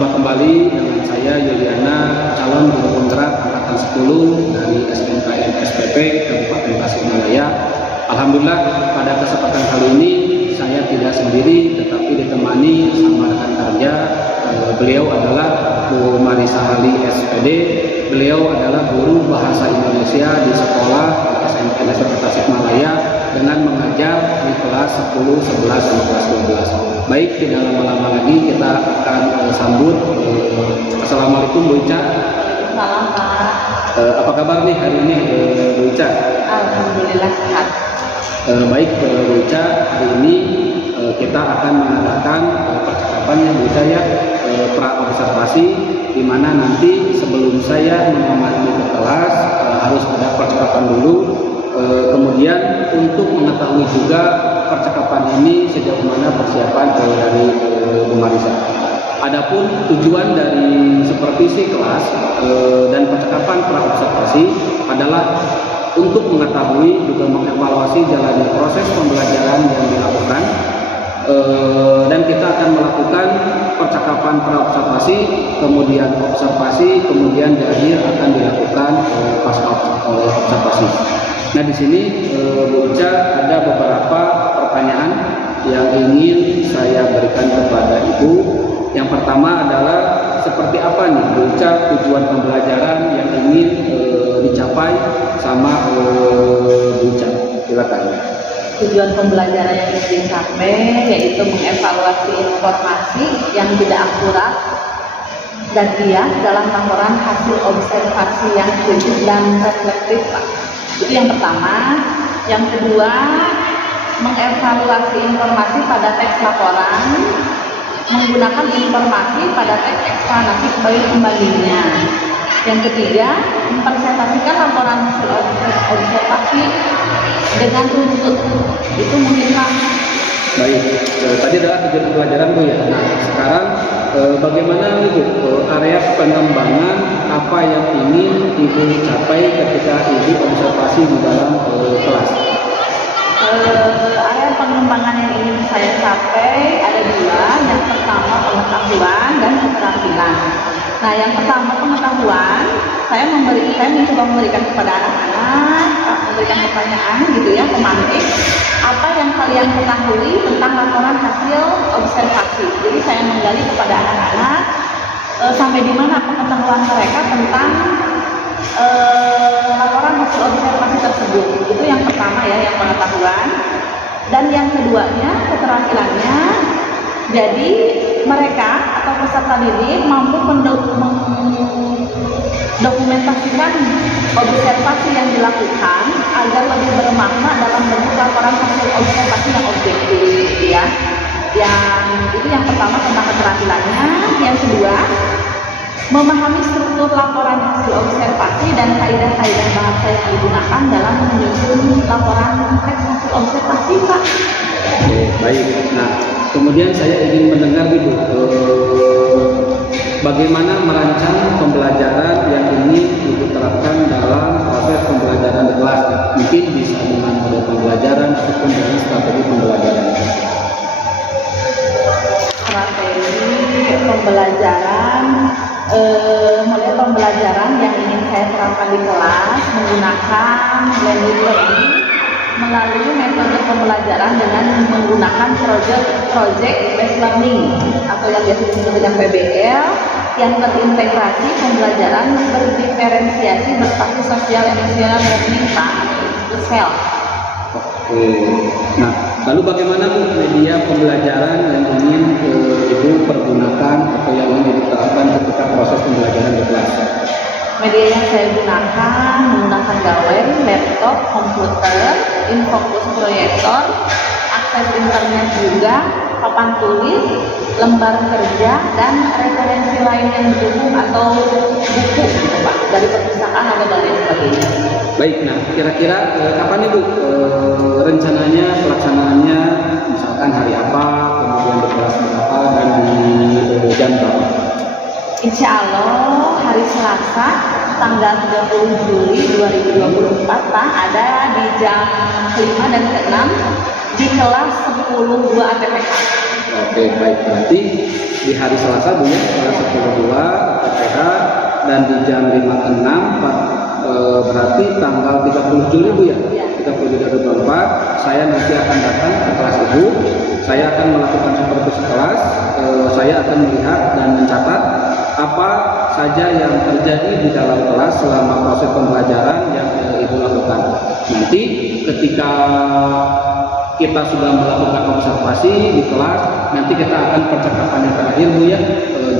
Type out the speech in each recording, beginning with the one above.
Jumpa kembali dengan saya Yuliana, calon guru penggerak angkatan 10 dari SMKN SPP Kabupaten Tasikmalaya. Alhamdulillah pada kesempatan kali ini saya tidak sendiri, tetapi ditemani sama rekan kerja. Beliau adalah Bu Marisa Ali SPD. Beliau adalah guru bahasa Indonesia di sekolah SMKN SPP Tasikmalaya dengan mengajar di kelas 10, 11, dan kelas 12. Baik, tidak lama-lama lagi kita akan sambut. Assalamualaikum Bu Ica. Salam Pak. Apa kabar nih hari ini Bu Ica? Alhamdulillah sehat. Baik Bu Ica, hari ini kita akan mengadakan percakapan yang Bu Ica ya, pra-observasi, di mana nanti sebelum saya mengamati ke kelas harus ada percakapan dulu. Kemudian untuk mengetahui juga percakapan ini sejauh mana persiapan dari Bu Marisa. Adapun tujuan dari supervisi kelas dan percakapan pra-observasi adalah untuk mengetahui juga mengevaluasi jalannya proses pembelajaran yang dilakukan, dan kita akan melakukan percakapan pra-observasi, kemudian observasi, kemudian di akhir akan dilakukan pasca observasi. Nah, di sini Bu Ica ada beberapa pertanyaan yang ingin saya berikan kepada Ibu. Yang pertama adalah seperti apa nih Bu Ica tujuan pembelajaran yang ingin dicapai sama Bu Ica? Silakan. Tujuan pembelajaran yang ingin dicapai yaitu mengevaluasi informasi yang tidak akurat dan bias dalam laporan hasil observasi yang kritis dan reflektif, Pak. Itu yang pertama. Yang kedua, mengevaluasi informasi pada teks laporan menggunakan informasi pada teks eksplanasi sebagai pembandingnya. Yang ketiga, mempresentasikan laporan hasil observasi dengan runtut. Itu mungkin Pak. Baik, tadi adalah tujuan pembelajaran Bu ya. Nah, sekarang bagaimana Ibu area pengembangan apa yang ingin Ibu capai ketika Ibu observasi di dalam kelas? Area pengembangan yang ingin saya capai ada dua. Yang pertama pengetahuan dan keterampilan. Nah, yang pertama pengetahuan, saya mencoba memberikan kepada anak-anak, memberikan pertanyaan gitu ya, pemantik, apa yang kalian ketahui tentang laporan hasil observasi. Jadi saya menggali kepada anak-anak sampai di mana pengetahuan mereka tentang laporan hasil observasi tersebut. Itu yang pertama ya, yang pengetahuan. Dan yang keduanya keterampilannya. Jadi mereka atau peserta didik mampu mendokumentasikan observasi yang dilakukan agar lebih bermakna dalam bentuk laporan hasil observasi yang objektif ya. Yang itu yang pertama tentang keterampilannya. Yang kedua, memahami struktur laporan hasil observasi dan kaidah-kaidah bahasa yang digunakan dalam menyusun laporan teks hasil observasi, Pak. Oke, baik. Nah, kemudian saya ingin mendengar Ibu bagaimana merancang pembelajaran yang ingin Ibu terapkan dalam proses pembelajaran di kelas. Mungkin bisa dengan model pembelajaran ataupun dengan strategi pembelajaran. Strategi pembelajaran, model pembelajaran yang ingin saya terapkan di kelas menggunakan blended learning melalui metode pembelajaran dengan menggunakan project based learning atau yang biasa disebut dengan PBL, yang terintegrasi pembelajaran berdiferensiasi berbasis sosial emosional learning itu SEL. Oke. Nah, lalu bagaimana Bu media pembelajaran yang ingin Ibu pergunakan atau yang ingin diterapkan ketika proses pembelajaran di kelas? Media yang saya gunakan menggunakan gawai, laptop, komputer, infocus proyektor, akses internet juga, papan tulis, lembar kerja, dan referensi lain yang mendukung atau buku gitu Pak, dari perpustakaan atau dan lain sebagainya. Baik, nah kira-kira kapan Ibu rencananya pelaksanaannya, misalkan hari apa, kemudian di kelas berapa, dan di jam berapa? Insya Allah hari Selasa tanggal 30 Juli 2024 Pak, ada di jam 5 dan ke-6 di kelas 10 2 APPK. Oke, baik, berarti di hari Selasa Bu ya, kelas 10.2 PPH, dan di jam 5.06 berarti tanggal 30 Juli Bu ya, 30 Juli 2024 saya nanti akan datang ke kelas Ibu. Saya akan melakukan supervisi kelas, saya akan melihat dan mencatat apa saja yang terjadi di dalam kelas selama proses pembelajaran yang Ibu lakukan. Nanti ketika kita sudah melakukan observasi di kelas, nanti kita akan percakapan yang terakhir Bu ya,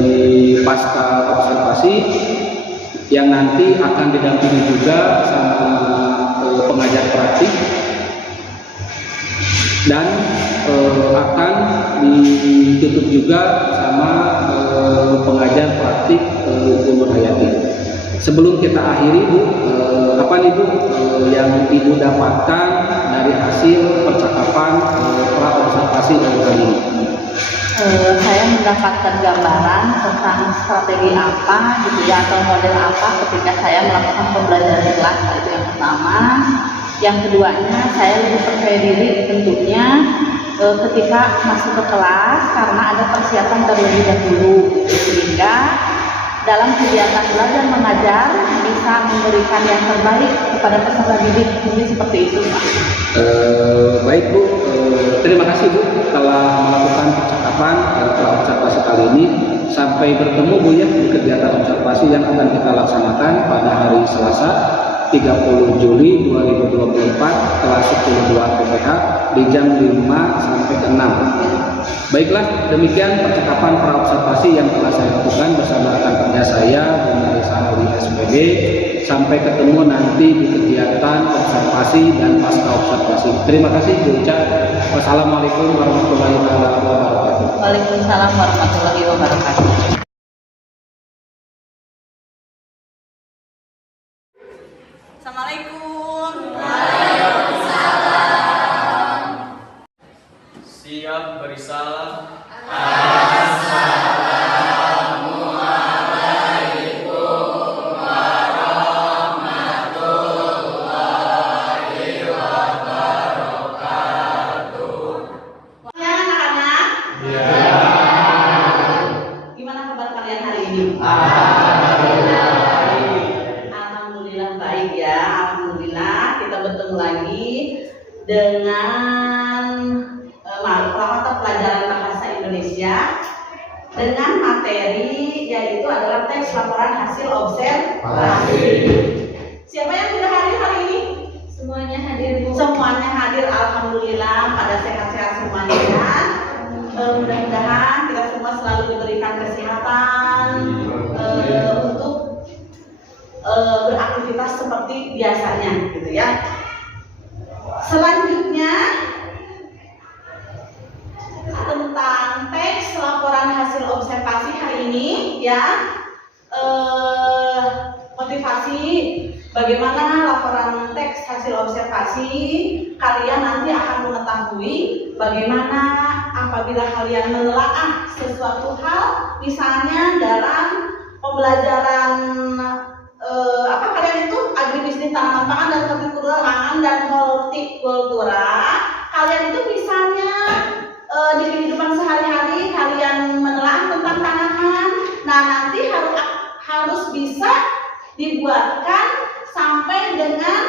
di pasca observasi, yang nanti akan didampingi juga sama pengajar praktik, dan akan ditutup juga sama pengajar praktik Bu Nur Hayati. Sebelum kita akhiri Bu, apa nih Bu yang Ibu dapatkan dari hasil percakapan pra observasi kali ini? Saya mendapatkan gambaran tentang strategi apa gitu ya, atau model apa ketika saya melakukan pembelajaran di kelas. Itu yang pertama. Yang keduanya, saya lebih percaya diri tentunya ketika masuk ke kelas karena ada persiapan terlebih dahulu gitu, sehingga dalam kegiatan belajar mengajar bisa memberikan yang terbaik kepada peserta didik. Jadi seperti itu Pak. Baik Bu, terima kasih Bu telah melakukan percakapan observasi kali ini. Sampai bertemu Bu ya di kegiatan observasi yang akan kita laksanakan pada hari Selasa 30 Juli 2024 kelas 10.2 PPH di jam 5 sampai ke 6. Baiklah, demikian percakapan pra observasi yang telah saya lakukan bersama rekan kerja saya Bu Marisa Nuri SPD. Sampai ketemu nanti di kegiatan observasi dan pasca observasi. Terima kasih Bu Uca. Wassalamualaikum warahmatullahi wabarakatuh. Waalaikumsalam warahmatullahi wabarakatuh. Assalamualaikum. Siap beri salam. Ya anak-anak. Gimana kabar kalian hari ini? Alhamdulillah baik ya. Alhamdulillah kita bertemu lagi dengan mata pelajaran bahasa Indonesia dengan materi yaitu adalah teks laporan hasil observasi. Siapa yang sudah hadir hari ini? Semuanya hadir Bu. Semuanya hadir, alhamdulillah pada sehat-sehat semuanya ya. Mudah-mudahan kita semua selalu diberikan kesehatan untuk beraktivitas seperti biasanya gitu ya. Selanjutnya tentang teks laporan hasil observasi hari ini ya, motivasi bagaimana laporan teks hasil observasi. Kalian nanti akan mengetahui bagaimana apabila kalian menelaah sesuatu hal, misalnya dalam pembelajaran kalian itu agribisnis tanaman pangan dan hortikultura dan hortikultura, kalian itu misalnya di kehidupan sehari-hari kalian menelaah tentang tanaman. Nah, nanti harus bisa dibuatkan sampai dengan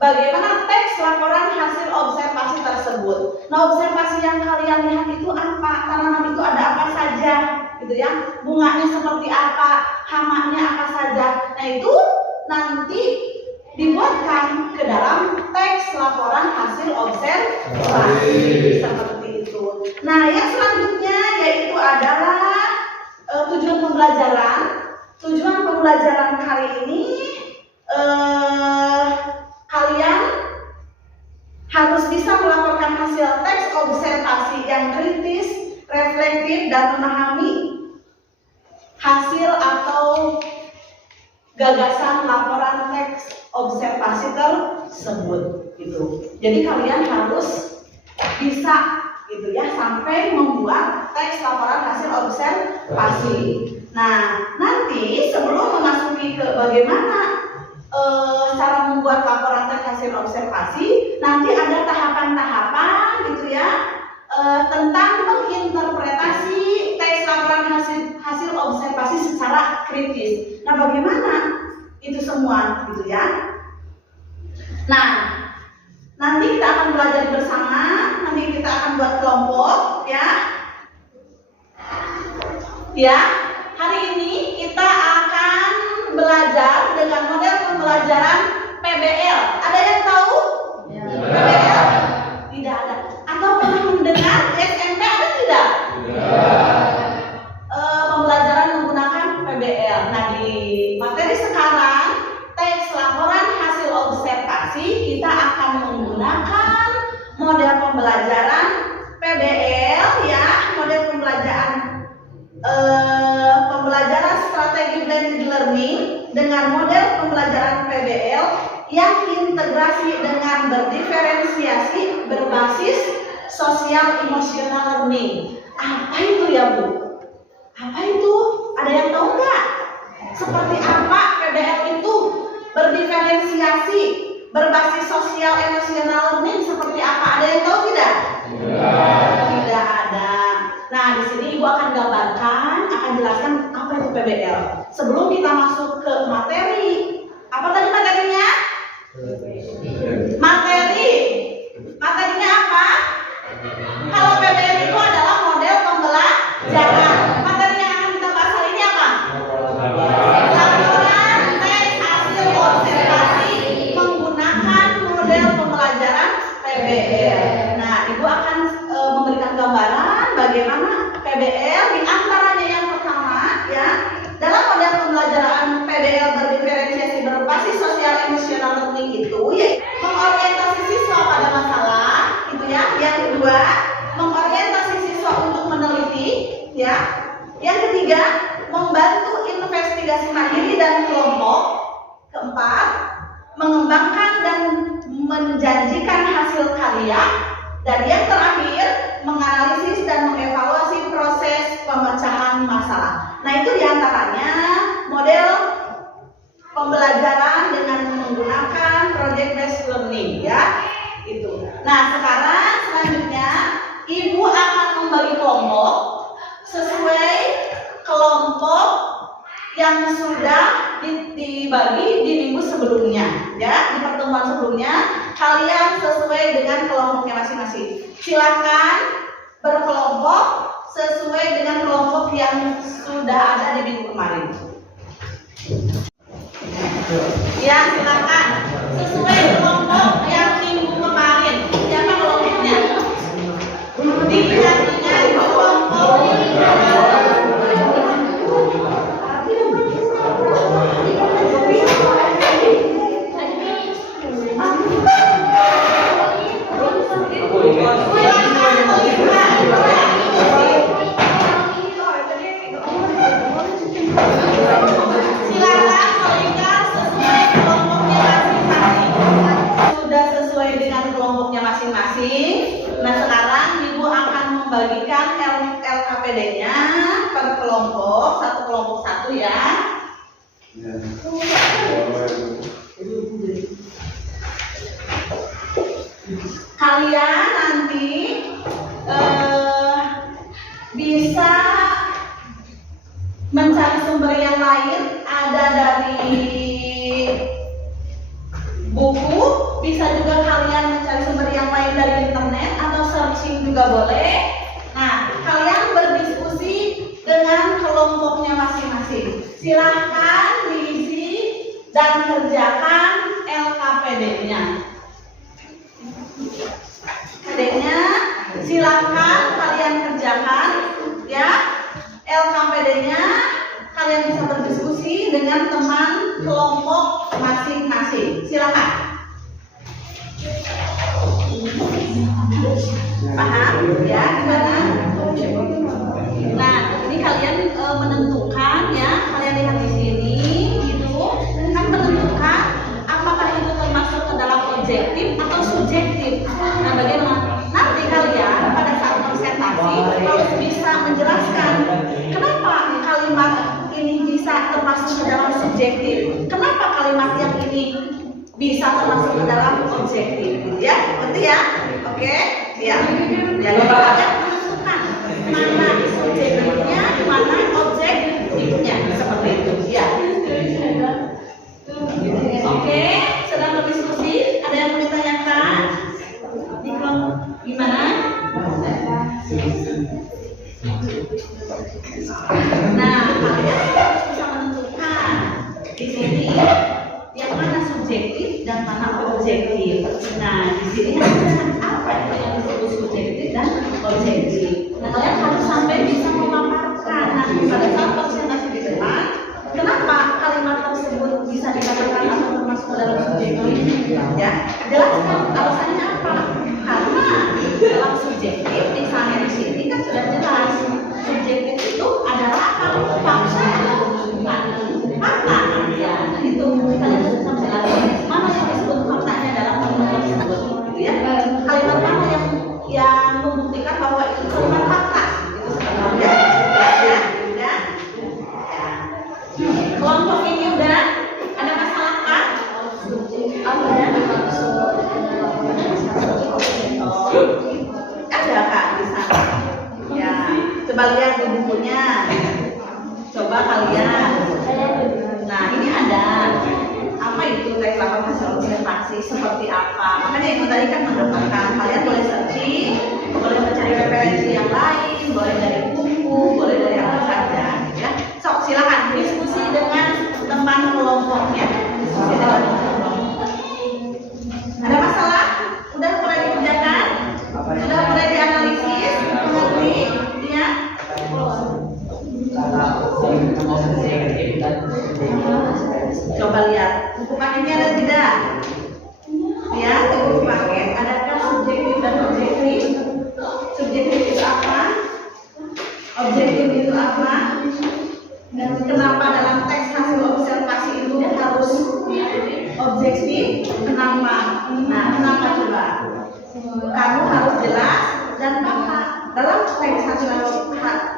bagaimana teks laporan hasil observasi tersebut. Nah, observasi yang kalian lihat itu apa? Tanaman itu ada apa saja, gitu ya? Bunganya seperti apa? Hamanya apa saja? Nah, itu nanti dibuatkan ke dalam teks laporan hasil observasi seperti itu. Nah, yang selanjutnya yaitu adalah tujuan pembelajaran. Tujuan pembelajaran kali ini kalian harus bisa melaporkan hasil teks observasi yang kritis, reflektif, dan memahami hasil atau gagasan laporan teks observasi tersebut gitu. Jadi kalian harus bisa gitu ya sampai membuat teks laporan hasil observasi. Nah, nanti sebelum memasuki ke bagaimana cara membuat laporan teks hasil observasi, nanti ada tahapan-tahapan gitu ya tentang menginterpretasi teks laporan hasil observasi secara kritis. Nah, bagaimana itu semua gitu ya? Nah, nanti kita akan belajar bersama, nanti kita akan buat kelompok ya. Ya, hari ini kita akan belajar dengan model pembelajaran PBL. Ada yang tahu? Ya. PBL? Tidak ada. Atau pernah mendengar SMP ada tidak? Pembelajaran menggunakan PBL. Nah, di materi sekarang teks laporan hasil observasi kita akan menggunakan model pembelajaran PBL ya, model pembelajaran strategi blended learning dengan model pembelajaran PBL yang integrasi dengan berdiferensiasi berbasis sosial emotional learning. Apa itu ya Bu? Apa itu? Ada yang tahu nggak? Seperti apa PBL itu? Berdiferensiasi berbasis sosial emotional learning seperti apa? Ada yang tahu tidak? Tidak ada. Nah, di sini Ibu akan gambarkan, akan jelaskan apa itu PBL. Sebelum kita masuk ke materi, apa tadi materinya? Materinya apa? Kalau PBL itu adalah model pembelajaran. Materi yang akan kita bahas hari ini apa? Laporan teks hasil observasi menggunakan model pembelajaran PBL. Nah, Ibu akan memberikan gambaran bagaimana PBL, di antaranya yang pertama ya, dalam model pembelajaran PBL berdiferensiasi berbasis sosial emotional learning itu yaitu mengorientasi siswa pada masalah itu ya. Yang kedua, mengorientasi siswa untuk meneliti ya. Yang ketiga, membantu investigasi mandiri dan kelompok. Keempat, mengembangkan dan menjanjikan hasil karya. Dan yang terakhir, menganalisis dan mengevaluasi proses pemecahan masalah. Nah, itu diantaranya model pembelajaran dengan menggunakan project based learning ya. Itu. Nah, sekarang selanjutnya Ibu akan membagi kelompok sesuai kelompok yang sudah dibagi di minggu sebelumnya ya. Di pertemuan sebelumnya kalian sesuai dengan kelompoknya masing-masing. Silakan berkelompok sesuai dengan kelompok yang sudah ada di minggu kemarin. Ya, silakan sesuai kelompok yang minggu kemarin. Siapa kelompoknya? Dilihat-lihat kelompok minggu kemarin. Nah, sekarang Ibu akan membagikan LKPD-nya per kelompok, satu kelompok satu ya. Kalian nanti bisa mencari sumber yang lain, ada dari buku, bisa juga kalian mencari sumber yang lain dari internet atau searching juga boleh. Nah, kalian berdiskusi dengan kelompoknya masing-masing. Silahkan diisi dan kerjakan LKPD-nya. LKPD-nya silahkan kalian kerjakan ya. LKPD-nya kalian bisa berdiskusi dengan teman kelompok masing-masing. Silakan. Paham? Ya, gimana? Nah, ini kalian menentukan ya. Kalian lihat di sini, gitu. Kan menentukan apakah itu termasuk ke dalam objektif atau subjektif. Nah, bagaimana? Nanti kalian pada saat presentasi harus bisa menjelaskan kenapa kalimat ini bisa termasuk ke dalam subjektif. Kenapa kalimat yang ini bisa termasuk ke dalam objektif, gitu ya? Berarti ya? Oke? Ya. Jadi kalian menentukan mana subjektifnya, mana objektifnya, seperti itu ya. Oke, sedang berdiskusi. Ada yang mau ditanyakan? Di kelompok gimana? Nah, kalian harus bisa menentukan di sini yang mana subjektif dan mana objektif. Nah, di sini ada apa itu yang disebut subjektif dan objektif. Nah, kalian harus sampai bisa memaparkan nanti pada saat presentasi di depan. Kenapa kalimat tersebut bisa dikatakan atau termasuk dalam subjektif? Ya, jelaskan alasannya apa? Karena dalam subjektif, misalnya di sini kan sudah jelas subjektif itu adalah kalau fakta bukan fakta. Ya, itu kalian sudah jelaskan mana yang disebut faktanya dalam kalimat tersebut, gitu ya. Kalimat mana yang membuktikan bahwa itu bukan fakta, itu sebenarnya. Ya, udah. Kelompok ini udah ada masalah kan? Apa ya? Ada kak di sana. Ya, coba lihat di bukunya. Coba kalian. Nah, ini ada apa itu tes lakukan hasil observasi seperti apa? Makanya itu tadi kan mengatakan kalian boleh searching, boleh mencari referensi yang lain, boleh dari buku, boleh dari apa saja, ya. Sok silakan diskusi dengan teman kelompoknya. Diskusi dengan kelompok. Ada masalah? Udah mulai dikerjakan? Sudah mulai dianalisis? Mengerti? Ya? Coba lihat buku paket ini ada tidak? Ya, di buku paket adakah subjektif dan objektif? Subjektif itu apa? Objektif itu apa? Dan kenapa dalam teks hasil observasi itu harus objektif? Kenapa? Nah, kenapa coba? Kamu harus jelas dan fakta. Dalam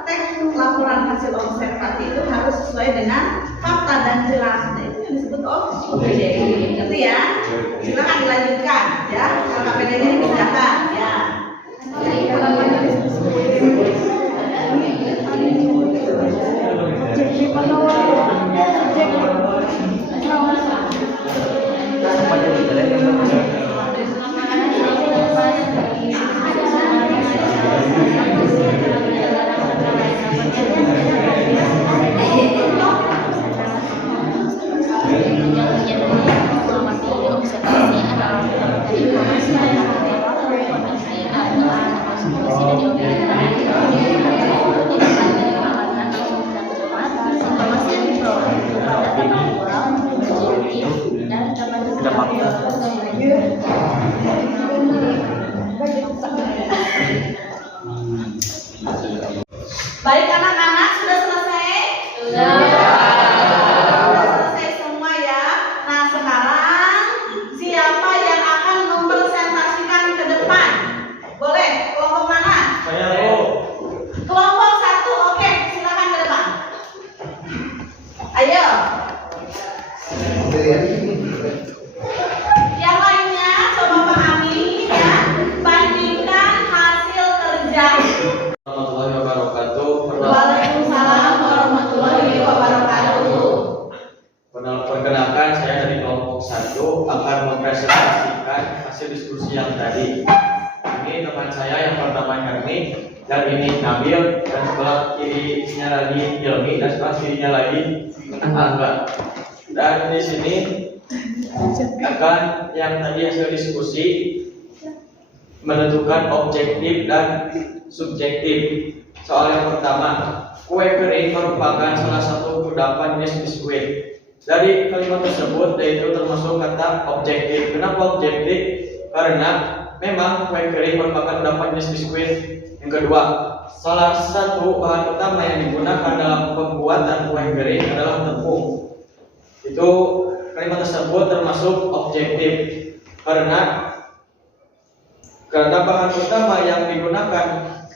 teks laporan hasil observasi itu harus sesuai dengan fakta dan jelas. Nah, itu yang disebut objektif. Ngerti ya? Silakan dilanjutkan ya. KPD-nya dikerjakan ya. Objektif atau baik anak-anak, sudah selesai? Sudah selesai semua ya. Nah, sekarang siapa yang akan mempresentasikan ke depan? Boleh, kelompok mana? Saya Bu. Kelompok 1, oke, silakan ke depan. Ayo. Yang lainnya coba pahami ya. Bandingkan hasil kerja. Warahmatullahi wabarakatuh. Waalaikumsalam warahmatullahi wabarakatuh. Perkenalkan, saya dari kelompok 1 akan mempresentasikan hasil diskusi yang tadi. Ini teman saya yang pertama Hermi, dan ini Nabil, dan sebelah kirinya lagi Hilmi, dan sebelah kirinya lagi Angga. Dan di sini akan yang tadi hasil diskusi menentukan objektif dan subjektif. Soal yang pertama, kue kering merupakan salah satu kudapan jenis biskuit. Dari kalimat tersebut yaitu termasuk kata objektif. Kenapa objektif? Karena memang kue kering merupakan kudapan jenis biskuit. Yang kedua, salah satu bahan utama yang digunakan dalam pembuatan kue kering adalah tepung. Itu kalimat tersebut termasuk objektif karena bahan utama yang digunakan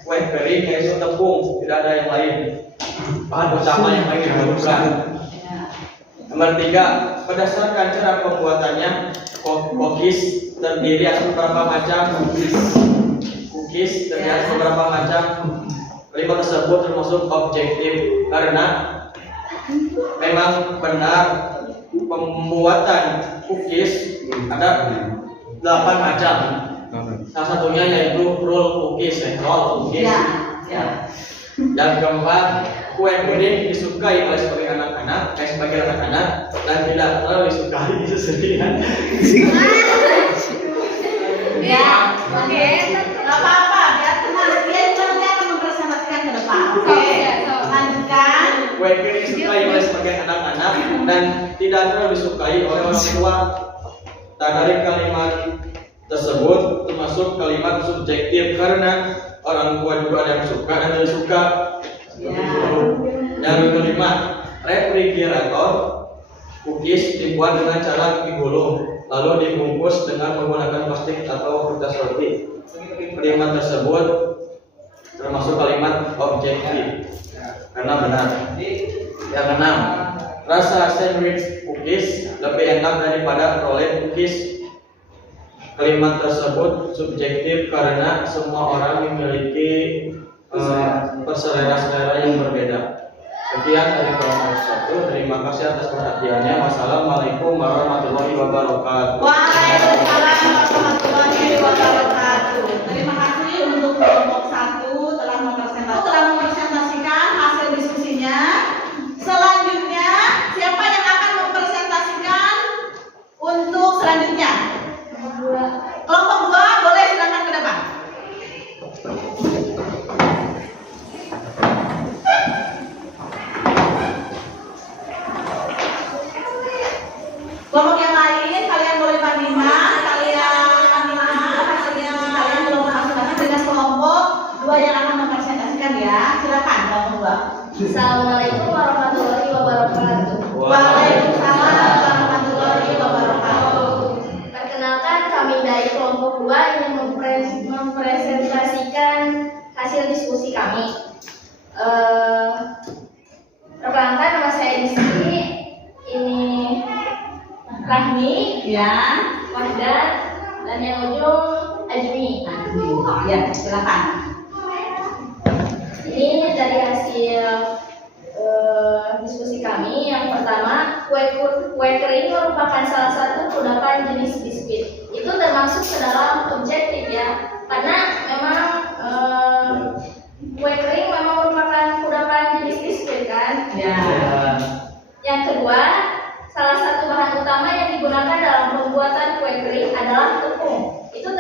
kue kering yaitu tepung, tidak ada yang lain. Bahan utama yang lain digunakan. Nomor 3, berdasarkan cara pembuatannya, cookies terdiri atas beberapa macam cookies cookies terdapat beberapa macam. Kalimat tersebut termasuk objektif karena memang benar pembuatan cookies ada 8 macam. Salah satunya yaitu roll cookies, roll cookies. Ya. Yang keempat, kue puding disukai oleh sebagian anak-anak, dan tidak terlalu disukai seserian. Ya, oke. Gak apa-apa, biar teman dia nanti akan mempresentasikan ke depan. Oke, lanjutkan. Kue puding disukai oleh sebagian anak-anak dan tidak terlalu disukai oleh orang tua. Dan dari kalimat tersebut termasuk kalimat subjektif karena orang tua juga ada yang suka dan tidak suka. Yang kelima, refrigerator cookies dibuat dengan cara digulung lalu dibungkus dengan menggunakan plastik atau kertas roti. Kalimat tersebut termasuk kalimat objektif karena benar. Yang keenam, rasa sandwich cookies lebih enak daripada rolled cookies. Kalimat tersebut subjektif karena semua orang memiliki selera yang berbeda. Sekian dari kelompok 1. Terima kasih atas perhatiannya. Wassalamualaikum warahmatullahi wabarakatuh. Waalaikumsalam warahmatullahi wabarakatuh. Terima kasih untuk kelompok 1 telah mempresentasikan hasil diskusinya. Selanjutnya, siapa yang akan mempresentasikan untuk selanjutnya? Kelompok 2 boleh silakan ke depan. Kelompok yang lain kalian boleh bandingkan, hasilnya kalian belum masuk dengan kelompok 2 yang akan mempresentasikan ya. Silakan kelompok 2. Assalamualaikum warahmatullahi wabarakatuh. Waalaikumsalam warahmatullahi wabarakatuh. Perkenalkan, kami dari kelompok 2 ingin mempresentasikan hasil diskusi kami. Perkenalkan, nama saya di sini ini Rahmi, Ya, Wahdat, dan yang ujung Ajmi. ya silakan. Ini dari hasil diskusi kami. Yang pertama, kue kering merupakan salah satu kudapan jenis biskuit. Itu termasuk ke dalam objektif ya, karena memang kue kering memang merupakan kudapan jenis biskuit kan. Ya. Yang kedua, salah satu bahan utama yang digunakan dalam pembuatan kue kering adalah tepung. Itu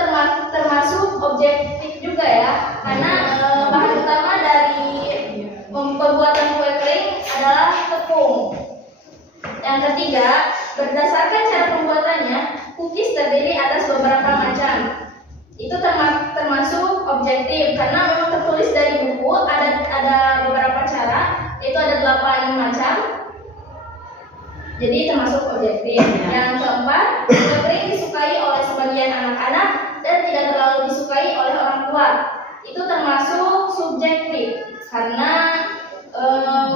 termasuk objektif juga ya, karena bahan utama dari pembuatan kue kering adalah tepung. Yang ketiga, berdasarkan cara pembuatannya, cookies terdiri atas beberapa macam. Itu termasuk objektif karena memang tertulis dari buku ada beberapa cara, itu ada 8 macam. Jadi termasuk objektif. Yang keempat, kue kering disukai oleh sebagian anak-anak dan tidak terlalu disukai oleh orang tua. Itu termasuk subjektif karena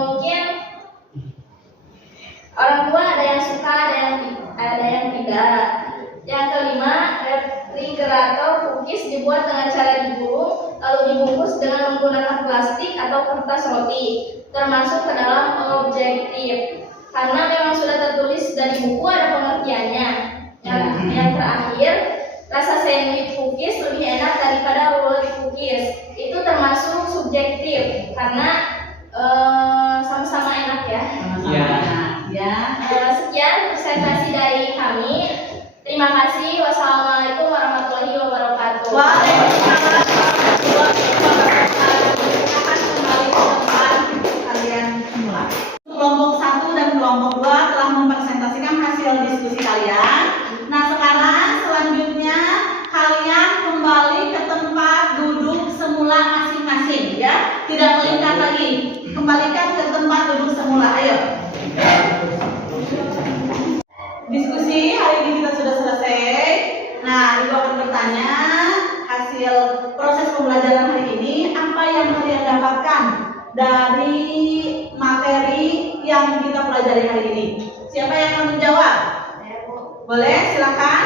mungkin orang tua ada yang suka, ada yang tidak. Yang kelima, refrigerator cookies dibuat dengan cara digulung lalu dibungkus dengan menggunakan plastik atau kertas roti. Termasuk ke dalam objektif karena memang sudah tertulis dari buku, ada pengertiannya. Yang terakhir, rasa sandwich cookies lebih enak daripada rolled cookies. Itu termasuk subjektif karena sama-sama enak ya. Ya. Sekian presentasi dari kami. Terima kasih. Wassalamualaikum warahmatullahi wabarakatuh. Waalaikumsalam warahmatullahi wabarakatuh. Silakan kembali ke tempat kalian semula. Kelompok 1 dan kelompok 2 telah mempresentasikan hasil diskusi kalian. Nah, sekarang selanjutnya kalian kembali ke tempat duduk semula masing-masing ya. Tidak melingkar lagi. Kembalikan ke tempat duduk semula. Ayo. Diskusi hari ini kita sudah selesai. Nah, Ibu akan bertanya hasil proses pembelajaran hari ini, apa yang kalian dapatkan dari materi yang kita pelajari hari ini? Siapa yang akan menjawab? Boleh, silakan.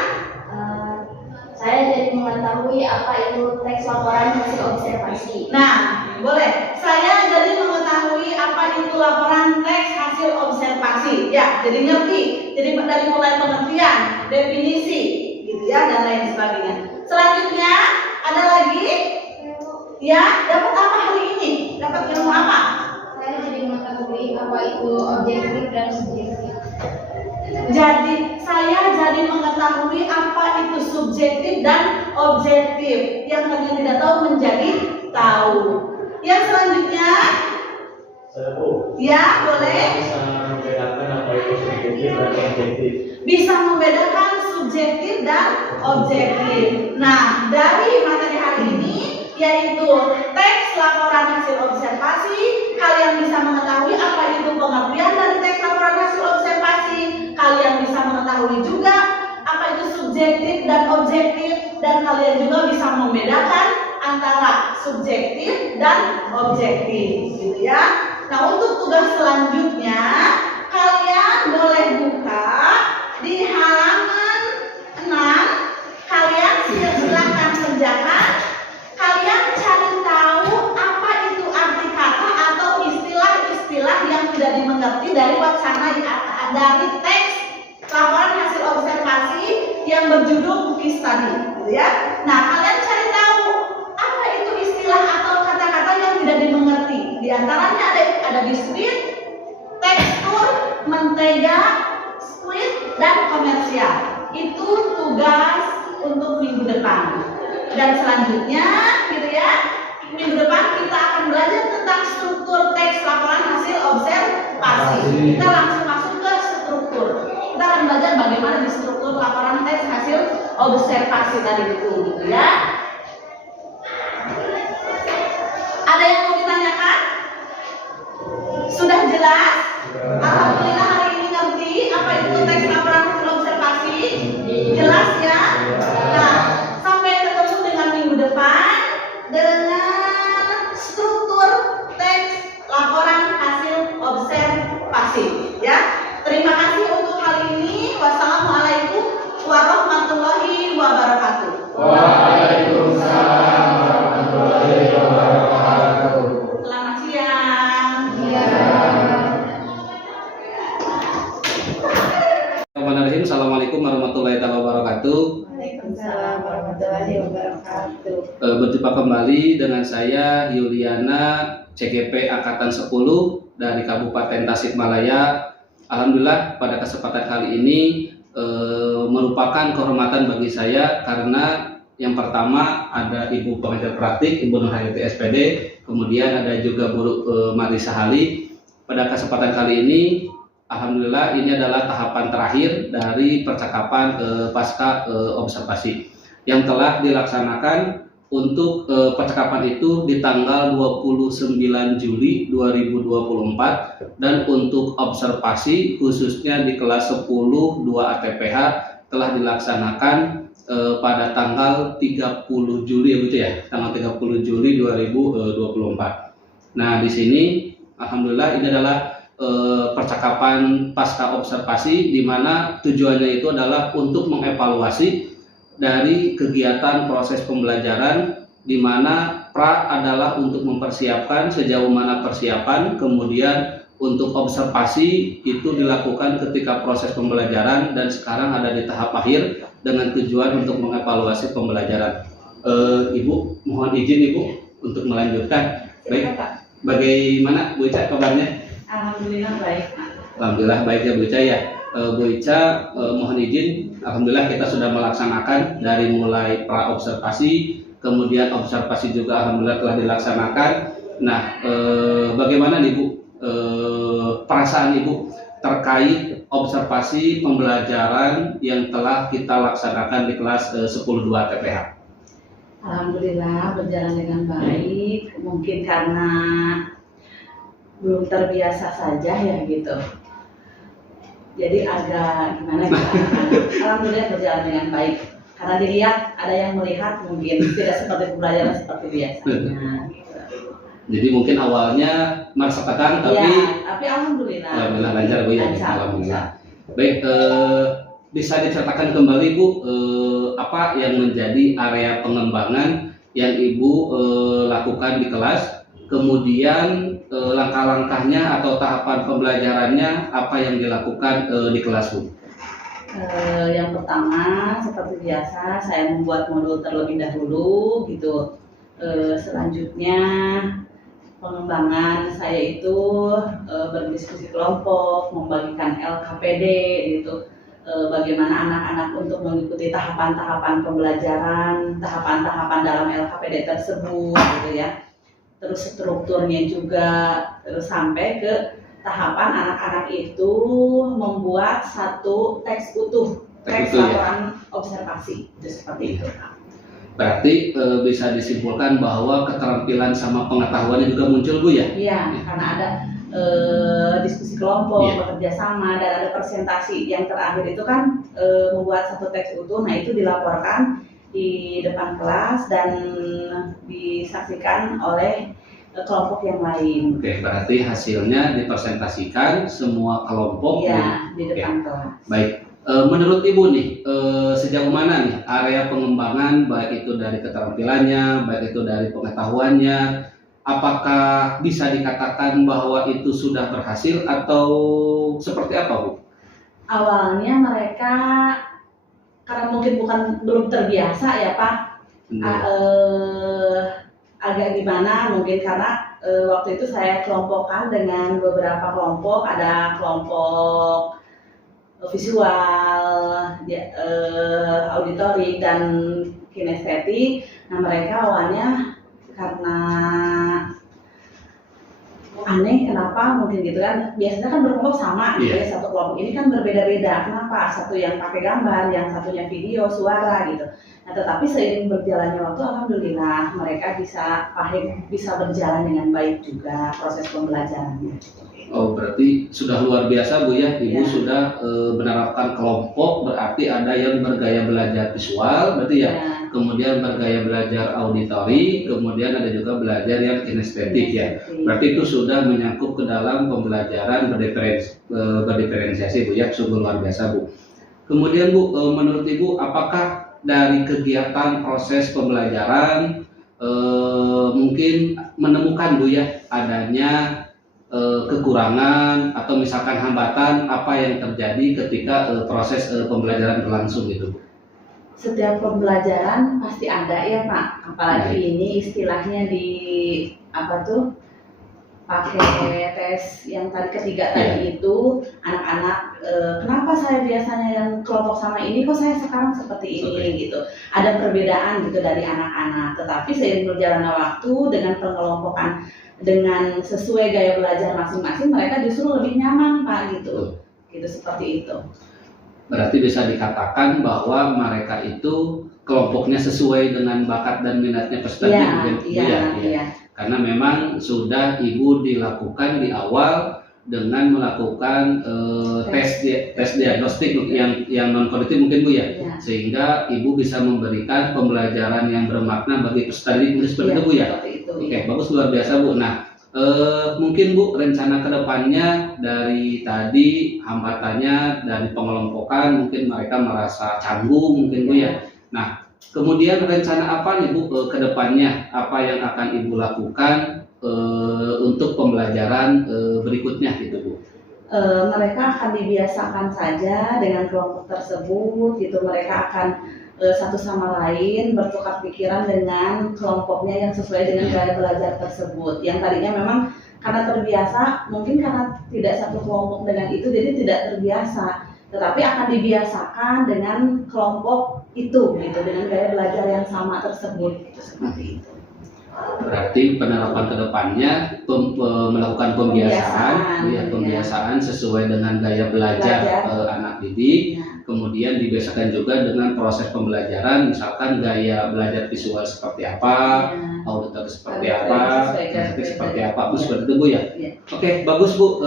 Saya jadi mengantar mengetahui apa itu teks laporan hasil observasi. Nah, boleh. Saya jadi mengetahui apa itu laporan teks hasil observasi. Ya, jadi ngerti. Jadi dari mulai pengertian, definisi, gitu ya, dan lain sebagainya. Selanjutnya ada lagi? Ya, dapat apa hari ini? Dapat ilmu apa? Saya jadi mengetahui apa itu objektif dan subjektif. Jadi saya jadi mengetahui apa itu subjektif dan objektif. Yang tadinya tidak tahu menjadi tahu. Yang selanjutnya, Saya Bu, ya boleh. bisa membedakan apa itu subjektif dan objektif. Bisa membedakan subjektif dan objektif. Nah, dari materi hari ini yaitu teks laporan hasil observasi, kalian bisa mengetahui apa itu pengertian dari teks laporan hasil observasi. Kalian bisa mengetahui juga apa itu subjektif dan objektif, dan kalian juga bisa membedakan antara subjektif dan objektif, gitu ya. Nah, untuk tugas selanjutnya kalian boleh buka di halaman 6. Kalian silakan kerjakan. Kalian cari tahu apa itu arti kata atau istilah-istilah yang tidak dimengerti dari wacana dari teks laporan hasil observasi yang berjudul cookies tadi, gitu ya. Nah, kalian cari tahu apa itu istilah atau kata-kata yang tidak dimengerti. Di antaranya ada biskuit, tekstur, mentega, squid, dan komersial. Itu tugas untuk minggu depan. Dan selanjutnya, gitu ya, minggu depan kita akan belajar tentang struktur teks laporan hasil observasi. Kita langsung masuk ke struktur. Kita akan belajar bagaimana di struktur laporan teks hasil observasi tadi itu, gitu ya. Ada yang mau ditanyakan? Sudah jelas? Alhamdulillah hari ini ngerti apa itu teks laporan hasil observasi. Jelas ya? Nah, sampai ketemu dengan minggu depan dengan struktur teks laporan hasil observasi, ya. Terima kasih untuk hari ini. Wassalamualaikum warahmatullahi wabarakatuh. Waalaikumsalam warahmatullahi wabarakatuh. Selamat siang. Bismillahirrahmanirrahim. Assalamualaikum warahmatullahi wabarakatuh. Waalaikumsalam warahmatullahi wabarakatuh. Berjumpa kembali dengan saya Yuliana, CGP Angkatan 10 dari Kabupaten Tasikmalaya. Alhamdulillah pada kesempatan kali ini merupakan kehormatan bagi saya karena yang pertama ada Ibu Pengajar Praktik, Ibu Nurhayati SPD, kemudian ada juga Bu Marisa Hali. Pada kesempatan kali ini, alhamdulillah ini adalah tahapan terakhir dari percakapan pasca observasi yang telah dilaksanakan. Untuk percakapan itu di tanggal 29 Juli 2024 dan untuk observasi khususnya di kelas 10 2 ATPH telah dilaksanakan pada tanggal 30 Juli ya Bu ya, tanggal 30 Juli 2024. Nah, di sini alhamdulillah ini adalah percakapan pasca observasi di mana tujuannya itu adalah untuk mengevaluasi dari kegiatan proses pembelajaran di mana pra adalah untuk mempersiapkan sejauh mana persiapan, kemudian untuk observasi itu dilakukan ketika proses pembelajaran dan sekarang ada di tahap akhir dengan tujuan untuk mengevaluasi pembelajaran. Ibu, mohon izin Ibu untuk melanjutkan. Baik, bagaimana Bu Ica kabarnya? Alhamdulillah baik. Alhamdulillah baik ya Bu Ica ya. Bu Ica, mohon izin, alhamdulillah kita sudah melaksanakan dari mulai pra observasi, kemudian observasi juga alhamdulillah telah dilaksanakan. Nah, bagaimana nih Bu perasaan Ibu terkait observasi pembelajaran yang telah kita laksanakan di kelas 10-2 TPH? Alhamdulillah berjalan dengan baik. Mungkin karena belum terbiasa saja ya gitu. Jadi agak gimana gitu. Alhamdulillah berjalan dengan baik. Karena dilihat ada yang melihat mungkin tidak seperti pembelajaran seperti biasanya. Gitu. Jadi mungkin awalnya merasa tegang, tapi alhamdulillah. Alhamdulillah lancar Bu ya. Lancar. Alhamdulillah. Baik, bisa diceritakan kembali Bu, apa yang menjadi area pengembangan yang Ibu lakukan di kelas, kemudian langkah-langkahnya atau tahapan pembelajarannya apa yang dilakukan di kelas Bu? Yang pertama seperti biasa saya membuat modul terlebih dahulu gitu. Selanjutnya pengembangan saya itu berdiskusi kelompok, membagikan LKPD gitu. Bagaimana anak-anak untuk mengikuti tahapan-tahapan pembelajaran, tahapan-tahapan dalam LKPD tersebut gitu ya. Terus strukturnya juga, terus sampai ke tahapan anak-anak itu membuat satu teks utuh, teks laporan observasi, itu seperti itu. Berarti bisa disimpulkan bahwa keterampilan sama pengetahuannya juga muncul Bu ya? Iya, karena ada diskusi kelompok, bekerja sama, dan ada presentasi. Yang terakhir itu kan membuat satu teks utuh, nah itu dilaporkan di depan kelas dan disaksikan oleh kelompok yang lain. Oke, berarti hasilnya dipresentasikan semua kelompok di depan kelas. Baik, menurut Ibu nih, sejauh mana nih area pengembangan baik itu dari keterampilannya, baik itu dari pengetahuannya, apakah bisa dikatakan bahwa itu sudah berhasil atau seperti apa Bu? Awalnya mereka karena mungkin belum terbiasa ya Pak, agak gimana mungkin karena waktu itu saya kelompokkan dengan beberapa kelompok, ada kelompok visual, auditorik dan kinestetik. Nah mereka awalnya karena aneh kenapa mungkin gitu kan, biasanya kan berkelompok sama gitu ya, satu kelompok ini kan berbeda-beda, kenapa satu yang pakai gambar, yang satunya video, suara gitu. Nah tetapi seiring berjalannya waktu alhamdulillah mereka bisa paham, bisa berjalan dengan baik juga proses pembelajarannya. Oh berarti sudah luar biasa Bu ya, Ibu sudah menerapkan kelompok, berarti ada yang bergaya belajar visual berarti ya. Kemudian bergaya belajar auditori, kemudian ada juga belajar yang kinestetik ya. Berarti itu sudah menyangkut ke dalam pembelajaran berdiferensiasi Bu ya, sungguh luar biasa Bu. Kemudian Bu, menurut Ibu apakah dari kegiatan proses pembelajaran mungkin menemukan Bu ya adanya kekurangan atau misalkan hambatan apa yang terjadi ketika proses pembelajaran berlangsung gitu Bu? Setiap pembelajaran pasti ada ya Pak, apalagi ini istilahnya di apa tuh pakai tes yang tadi ketiga tadi itu anak-anak kenapa saya biasanya yang kelompok sama ini kok saya sekarang seperti ini gitu, ada perbedaan gitu dari anak-anak, tetapi seiring berjalannya waktu dengan pengelompokan dengan sesuai gaya belajar masing-masing mereka justru lebih nyaman Pak gitu, gitu seperti itu. Berarti bisa dikatakan bahwa mereka itu kelompoknya sesuai dengan bakat dan minatnya peserta mungkin ya. Karena memang sudah Ibu dilakukan di awal dengan melakukan tes diagnostik yang non kognitif mungkin Bu ya. Sehingga Ibu bisa memberikan pembelajaran yang bermakna bagi peserta didik seperti itu Bu ya. Oke, bagus luar biasa Bu. Nah, mungkin Bu rencana kedepannya dari tadi hambatannya dari pengelompokan mungkin mereka merasa canggung mungkin Bu ya. Nah kemudian rencana apa nih Bu kedepannya, apa yang akan Ibu lakukan untuk pembelajaran berikutnya gitu Bu? Mereka akan dibiasakan saja dengan kelompok tersebut gitu, mereka akan satu sama lain bertukar pikiran dengan kelompoknya yang sesuai dengan gaya belajar tersebut. Yang tadinya memang karena terbiasa, mungkin karena tidak satu kelompok dengan itu jadi tidak terbiasa, tetapi akan dibiasakan dengan kelompok itu gitu, dengan gaya belajar yang sama tersebut gitu, seperti itu. Berarti penerapan kedepannya melakukan pembiasaan sesuai dengan gaya belajar anak didik. Kemudian dibiasakan juga dengan proses pembelajaran, misalkan gaya belajar visual seperti apa, auditor seperti apa, seperti apa, Bu seperti itu Bu ya. Oke, bagus Bu.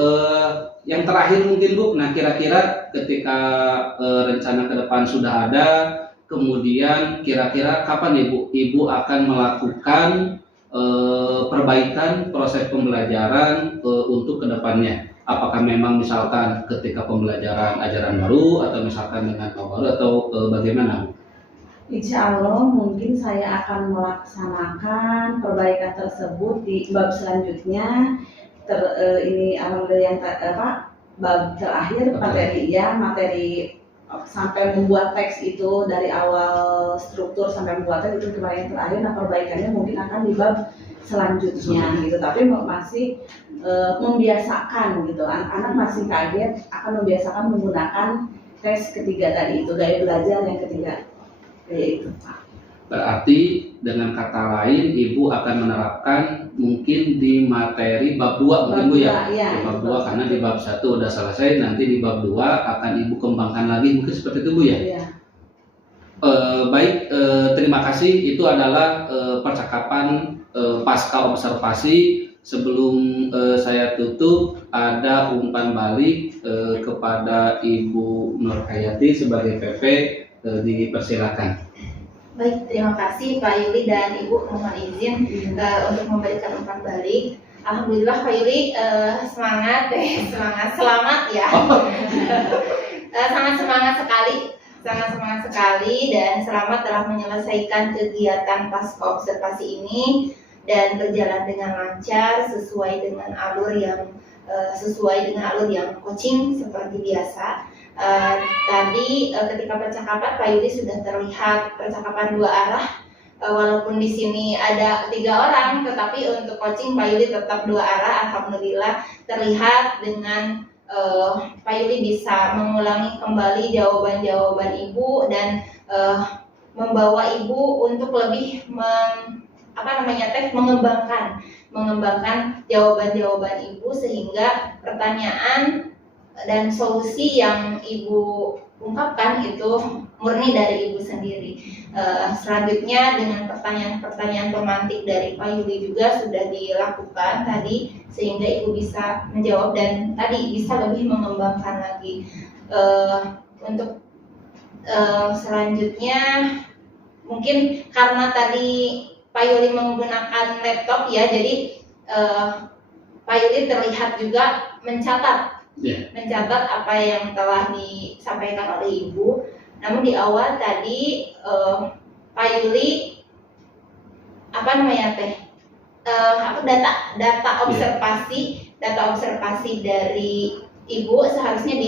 Yang terakhir mungkin Bu, nah kira-kira ketika rencana ke depan sudah ada, kemudian kira-kira kapan Ibu akan melakukan perbaikan proses pembelajaran untuk kedepannya? apakah memang misalkan ketika pembelajaran ajaran baru atau misalkan dengan norma baru atau bagaimana? Insya Allah mungkin saya akan melaksanakan perbaikan tersebut di bab selanjutnya. Ini alhamdulillah yang bab terakhir materi sampai membuat teks itu dari awal struktur sampai membuat teks itu kemarin yang terakhir. Nah, perbaikannya mungkin akan di bab selanjutnya gitu, tapi masih membiasakan gitu. Anak masih kaget, akan membiasakan menggunakan tes ketiga tadi itu, gaya belajar yang ketiga itu. Berarti dengan kata lain Ibu akan menerapkan mungkin di materi bab 2 mungkin Bu ya? Di bab 2 karena di bab 1 udah selesai, nanti di bab 2 akan Ibu kembangkan lagi mungkin seperti itu Bu ya? Iya. Baik, terima kasih. Itu adalah percakapan pasca observasi. Sebelum saya tutup, ada umpan balik kepada Ibu Nur Hayati sebagai PP, dipersilakan. Baik, terima kasih Pak Yuli dan Ibu, mohon izin untuk memberikan umpan balik. Alhamdulillah Pak Yuli selamat ya. Sangat semangat sekali dan selamat telah menyelesaikan kegiatan pasca observasi ini dan berjalan dengan lancar sesuai dengan alur yang coaching seperti biasa. Tadi ketika percakapan Pak Yuli sudah terlihat percakapan dua arah, walaupun di sini ada 3 orang, tetapi untuk coaching Pak Yuli tetap 2 arah. Alhamdulillah terlihat dengan Pak Yuli bisa mengulangi kembali jawaban-jawaban Ibu dan membawa Ibu untuk lebih mengembangkan jawaban-jawaban Ibu sehingga pertanyaan dan solusi yang Ibu ungkapkan itu murni dari Ibu sendiri. Selanjutnya dengan pertanyaan-pertanyaan pemantik dari Pak Yuli juga sudah dilakukan tadi sehingga Ibu bisa menjawab dan tadi bisa lebih mengembangkan lagi. Untuk selanjutnya mungkin karena tadi Pak Yuli menggunakan laptop ya, jadi Pak Yuli terlihat juga mencatat apa yang telah disampaikan oleh Ibu. Namun di awal tadi Pak Yuli data observasi dari Ibu seharusnya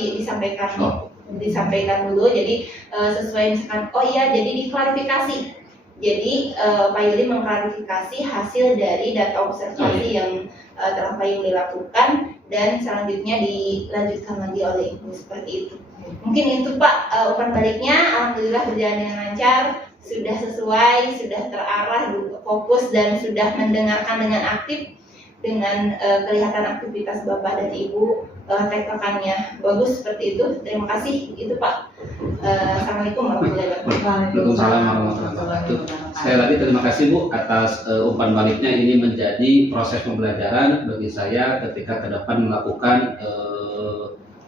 disampaikan dulu. Jadi sesuai misalkan jadi diklarifikasi. Jadi Pak Yuli mengklarifikasi hasil dari data observasi yang telah Pak Yuli lakukan dan selanjutnya dilanjutkan lagi oleh Ibu seperti itu. Mungkin itu Pak umpan baliknya. Alhamdulillah berjalan dengan lancar, sudah sesuai, sudah terarah, fokus dan sudah mendengarkan dengan aktif, dengan kelihatan aktivitas Bapak dan Ibu, tektokannya bagus seperti itu. Terima kasih itu Pak. Assalamualaikum warahmatullahi wabarakatuh. Waalaikumsalam warahmatullahi wabarakatuh. Sekali lagi terima kasih Bu atas umpan baliknya. Ini menjadi proses pembelajaran bagi saya ketika ke depan melakukan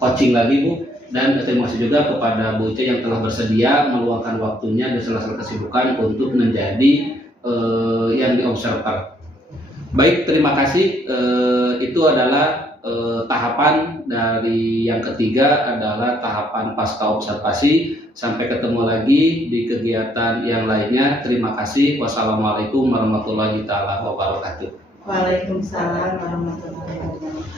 coaching lagi Bu. Dan terima kasih juga kepada Bu Ica yang telah bersedia meluangkan waktunya di sela-sela kesibukan untuk menjadi yang diobserver. Baik, terima kasih. Itu adalah tahapan dari yang ketiga adalah tahapan pasca observasi. Sampai ketemu lagi di kegiatan yang lainnya. Terima kasih. Wassalamualaikum warahmatullahi wabarakatuh. Waalaikumsalam warahmatullahi wabarakatuh.